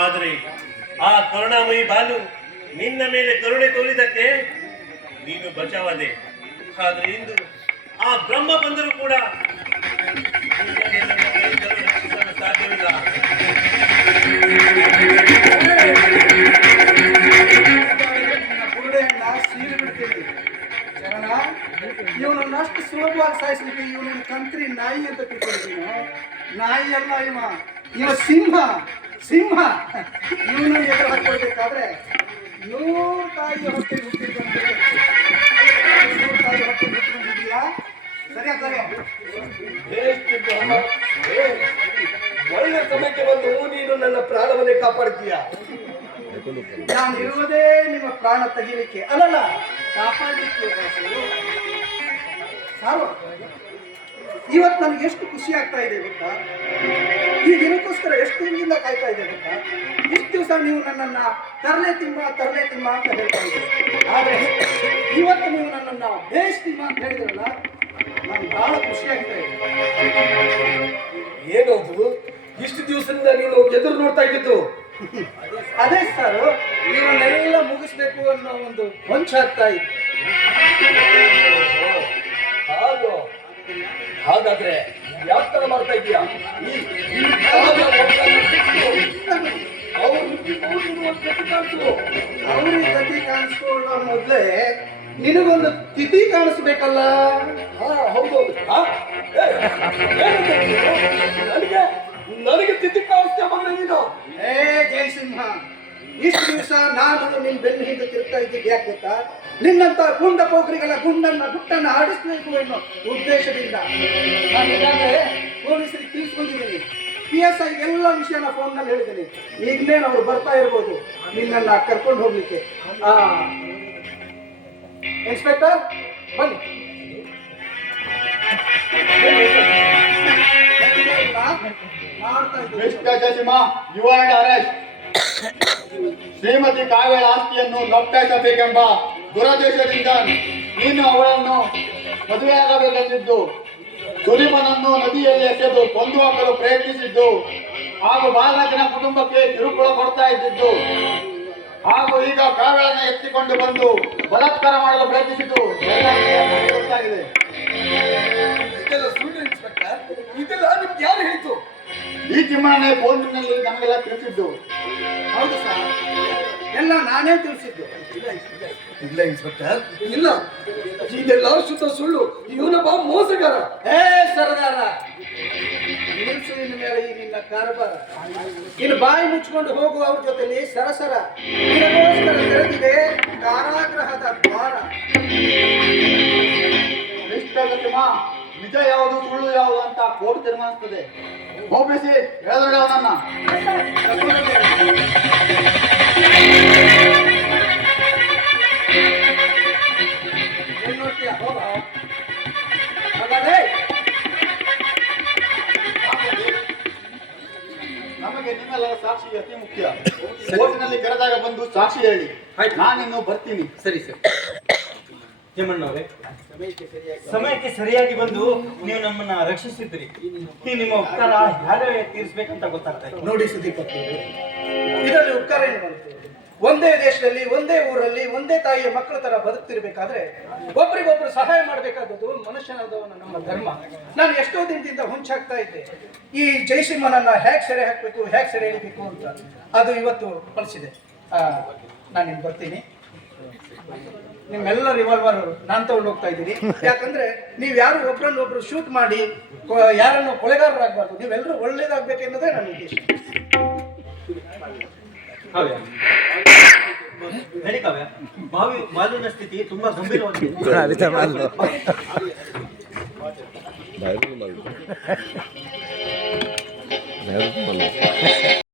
ಆದರೆ ಆ ಕರುಣಾಮಯಿ ಬಾಲು ನಿನ್ನ ಮೇಲೆ ಕರುಣೆ ತೋರಿದಕ್ಕೆ ನೀನು ಬಚಾವಾದೆ. ಆದ್ರೆ ಇಂದು ಆ ಬ್ರಹ್ಮ ಬಂದರೂ ಕೂಡ ರಕ್ಷಿಸಲು ಸಾಧ್ಯವಿಲ್ಲ. ಇವನನ್ನು ಅಷ್ಟು ಸುಲಭವಾಗಿ ಸಾಯಿಸ್ಲಿಕ್ಕೆ ಇವನ ಕಂತ್ರಿ ನಾಯಿ ಅಂತ ತಿಳ್ಕೊಂಡಿದ್ದೀನ. ನಾಯಿ ಅಲ್ಲ ಇವ ಸಿಂಹ ಸಿಂಹ. ಇವನನ್ನು ಎದುರು ಹಾಕೊಳ್ಬೇಕಾದ್ರೆ 100 ತಾಯಿ ಹೊಟ್ಟೆ ಹುಟ್ಟಿದ್ಯಾ? ಸರಿ ಆಗ್ತಾರೆ. ಒಳ್ಳೆ ಸಮಯಕ್ಕೆ ಬಂದು ನೀನು ನನ್ನ ಪ್ರಾಣವನ್ನೇ ಕಾಪಾಡ್ತೀಯ. ನಾನು ಇರುವುದೇ ನಿಮ್ಮ ಪ್ರಾಣ ತೆಗಿಲಿಕ್ಕೆ ಅಲ್ಲಲ್ಲ, ಕಾಪಾಡಲಿಕ್ಕೆ. ಸಾರು, ಇವತ್ತು ನನಗೆ ಎಷ್ಟು ಖುಷಿ ಆಗ್ತಾ ಇದೆ ಗೊತ್ತಾ? ಈ ದಿನಕ್ಕೋಸ್ಕರ ಎಷ್ಟು ದಿನದಿಂದ ಕಾಯ್ತಾ ಇದೆ ಗೊತ್ತಾ? ಇಷ್ಟು ದಿವಸ ನೀವು ನನ್ನನ್ನ ತರಲೆ ತಿಮ್ಮ ಅಂತ ಹೇಳ್ತಾ ಇದ್ದೀರಿ. ಆದ್ರೆ ಇವತ್ತು ನೀವು ನನ್ನನ್ನ ಬೇಸ್ ತಿಮ್ಮ ಅಂತ ಹೇಳಿದ್ರಲ್ಲ, ನಾನು ಬಹಳ ಖುಷಿ ಆಗ್ತಾ ಇದೆ. ಏನದು ಇಷ್ಟು ದಿವಸದಿಂದ ನೀನು ಎದುರು ನೋಡ್ತಾ ಇದ್ದಿದ್ದು? ಅದೇ ಸರ್, ಇವನ್ನೆಲ್ಲ ಮುಗಿಸ್ಬೇಕು ಅನ್ನೋ ಒಂದು ಹೊಂಚ ಆಗ್ತಾ ಇತ್ತು. ಹಾಗಾದ್ರೆ ಯಾಕೆ ಮಾಡ್ತಾ ಇದೀಯಾ? ಅವ್ರಿಗೆ ಗತಿ ಕಾಣಿಸ್ಕೊಳ್ಳೋ ಮೊದಲೇ ನಿನಗೊಂದು ತಿಥಿ ಕಾಣಿಸ್ಬೇಕಲ್ಲ? ಹೌದೌದು. ನನಗೆ ತಿಥಿ ಕಾಣಿಸ್ತೇ ಬಂದ ನೀನು. ಜಯಸಿಂಹ, ಇಷ್ಟು ದಿವಸ ನಾನು ನಿನ್ ಬೆನ್ನು ಹಿಂದೆ ತಿರುಗ್ತಾ ಇದ್ದಿದ್ದು ಯಾಕೆ ಗೊತ್ತಾ? ನಿನ್ನಂತ ಗುಂಡ ಪೋಖರಿಗಳ ಗುಟ್ಟನ್ನ ಆಡಿಸ್ಬೇಕು ಅನ್ನೋ ಉದ್ದೇಶದಿಂದ. ನಾನು ಈಗಾಗಲೇ ಪೊಲೀಸರಿಗೆ ತಿಳಿಸ್ಕೊಂಡಿದ್ದೀನಿ. PSI ಎಲ್ಲ ವಿಷಯನ ಫೋನ್ನಲ್ಲಿ ಹೇಳಿದ್ದೀನಿ. ಈಗಲೇನು ಅವ್ರು ಬರ್ತಾ ಇರ್ಬೋದು ನಿನ್ನನ್ನ ಕರ್ಕೊಂಡು ಹೋಗ್ಲಿಕ್ಕೆ. ಇನ್ಸ್ಪೆಕ್ಟರ್ ಬನ್ನಿ. ಶ್ರೀಮತಿ ಕಾವೇಳ ಆಸ್ತಿಯನ್ನು ಲಪ್ಟಾಯಿಸಬೇಕೆಂಬ ದುರದೇಶದಿಂದ ನೀನು ಅವಳನ್ನು ಮದುವೆಯಾಗಬೇಕೆಂದಿದ್ದು, ಸುಲಿಮನನ್ನು ನದಿಯಲ್ಲಿ ಎಸೆದು ಕೊಂದು ಹಾಕಲು ಪ್ರಯತ್ನಿಸಿದ್ದು, ಹಾಗೂ ಬಾಲಕನ ಕುಟುಂಬಕ್ಕೆ ಕಿರುಕುಳ ಕೊಡ್ತಾ ಇದ್ದಿದ್ದು, ಹಾಗೂ ಈಗ ಕಾವೇಳನ ಎತ್ತಿಕೊಂಡು ಬಂದು ಬಲಾತ್ಕಾರ ಮಾಡಲು ಪ್ರಯತ್ನಿಸಿದ್ದು ಗೊತ್ತಾಗಿದೆ. ಇದೆಲ್ಲ ಸುಳ್ಳು ಇನ್ಸ್ಪೆಕ್ಟರ್. ಇದೆಲ್ಲ ನಿಮ್ಗೆ ಯಾರು ಹೇಳಿತು? ಈ ತಿಮ್ಮಣ್ಣನೇ ಫೋನ್ನಲ್ಲಿ ನಮಗೆಲ್ಲ ತಿಳಿಸಿದ್ದು. ಹೌದು ಸರ್, ಎಲ್ಲ ನಾನೇ ತಿಳಿಸಿದ್ದು. ಇಲ್ಲ ಇನ್ಸ್ಪೆಕ್ಟರ್, ಇಲ್ಲ, ಇದೆಲ್ಲ ಶುದ್ಧ ಸುಳ್ಳು. ಇವನೊಬ್ಬ ಮೋಸಗಾರ. ಸರದಾರ, ನಿಲ್ಸು ಇನ್ನು ಮೇಲೆ ಈ ನಿನ್ನ ಕಾರಬಾರ. ಇನ್ನು ಬಾಯಿ ಮುಚ್ಕೊಂಡು ಹೋಗುವ ಅವ್ರ ಜೊತೆಲಿ ಸರಸರ. ನಿನಗೋಸ್ಕರ ತೆರೆದಿದೆ ಕಾರಾಗೃಹದ ದ್ವಾರ. ನಿಜ ಯಾವುದು ಸುಳ್ಳು ಯಾವುದು ಅಂತ ಕೋರ್ಟ್ ತೀರ್ಮಾನಿಸ್ತದೆ. ಹೋಗಿಸಿ ಹೇಳಿದ್ರೆ ಅವನನ್ನ. ಏನ್ ನೋಡ್ತೀಯ? ಹೋಗ. ಹಾಗಾದ್ರೆ ನಮಗೆ ನಿಮ್ಮೆಲ್ಲರ ಸಾಕ್ಷಿ ಅತಿ ಮುಖ್ಯ. ಕೋರ್ಟಿನಲ್ಲಿ ಕರೆದಾಗ ಬಂದು ಸಾಕ್ಷಿ ಹೇಳಿ, ನಾನಿನ್ನು ಬರ್ತೀನಿ. ಸರಿ ಸರ್. ಹೇಮಣ್ಣವರೇ, ಸಮಯಕ್ಕೆ ಸರಿಯಾಗಿ ಬಂದು ನೀವು ನಮ್ಮನ್ನ ರಕ್ಷಿಸಿದ್ರಿ. ಈ ನಿಮ್ಮ ಉಪಕಾರ ಯಾರೇ ತೀರಿಸ್ಬೇಕಂತ ಗೊತ್ತಾಗ್ತಾ ಇದೆ. ನೋಡಿ ಸುದೀಪಕ್, ಇದರಲ್ಲಿ ಉಪಕಾರ ಏನು ಬಂತು? ಒಂದೇ ದೇಶದಲ್ಲಿ, ಒಂದೇ ಊರಲ್ಲಿ, ಒಂದೇ ತಾಯಿಯ ಮಕ್ಕಳ ತರ ಬದುಕ್ತಿರ್ಬೇಕಾದ್ರೆ ಒಬ್ರಿಗೊಬ್ರು ಸಹಾಯ ಮಾಡಬೇಕಾದದ್ದು ಮನುಷ್ಯನಾದವನ ನಮ್ಮ ಧರ್ಮ. ನಾನು ಎಷ್ಟೋ ದಿನದಿಂದ ಹುಂಚಾಗ್ತಾ ಇದ್ದೆ ಈ ಜಯಸಿಂಹನನ್ನ ಹೇಗೆ ಸೆರೆ ಹಾಕಬೇಕು, ಹೇಗೆ ಸೆರೆ ಹಿಡಿಬೇಕು ಅಂತ. ಅದು ಇವತ್ತು ಫಲಿಸಿದೆ. ನಾನು ಬರ್ತೀನಿ. ನಿಮ್ಮೆಲ್ಲ ರಿವಾಲ್ವರ್ ನಾನು ತಗೊಂಡು ಹೋಗ್ತಾ ಇದ್ದೀನಿ. ಯಾಕಂದ್ರೆ ನೀವು ಯಾರು ಒಬ್ರನ್ನೊಬ್ರು ಶೂಟ್ ಮಾಡಿ ಯಾರನ್ನು ಕೊಲೆಗಾರರಾಗಬಾರ್ದು. ನೀವೆಲ್ಲರೂ ಒಳ್ಳೇದಾಗಬೇಕೆನ್ನೋದೇ ನನ್ನ ಉದ್ದೇಶ. ಹೇಳಿ ಕಾವ್ಯ, ಬಾಲುವಿನ ಸ್ಥಿತಿ ತುಂಬಾ ಗಂಭೀರವಾಗಿದೆ.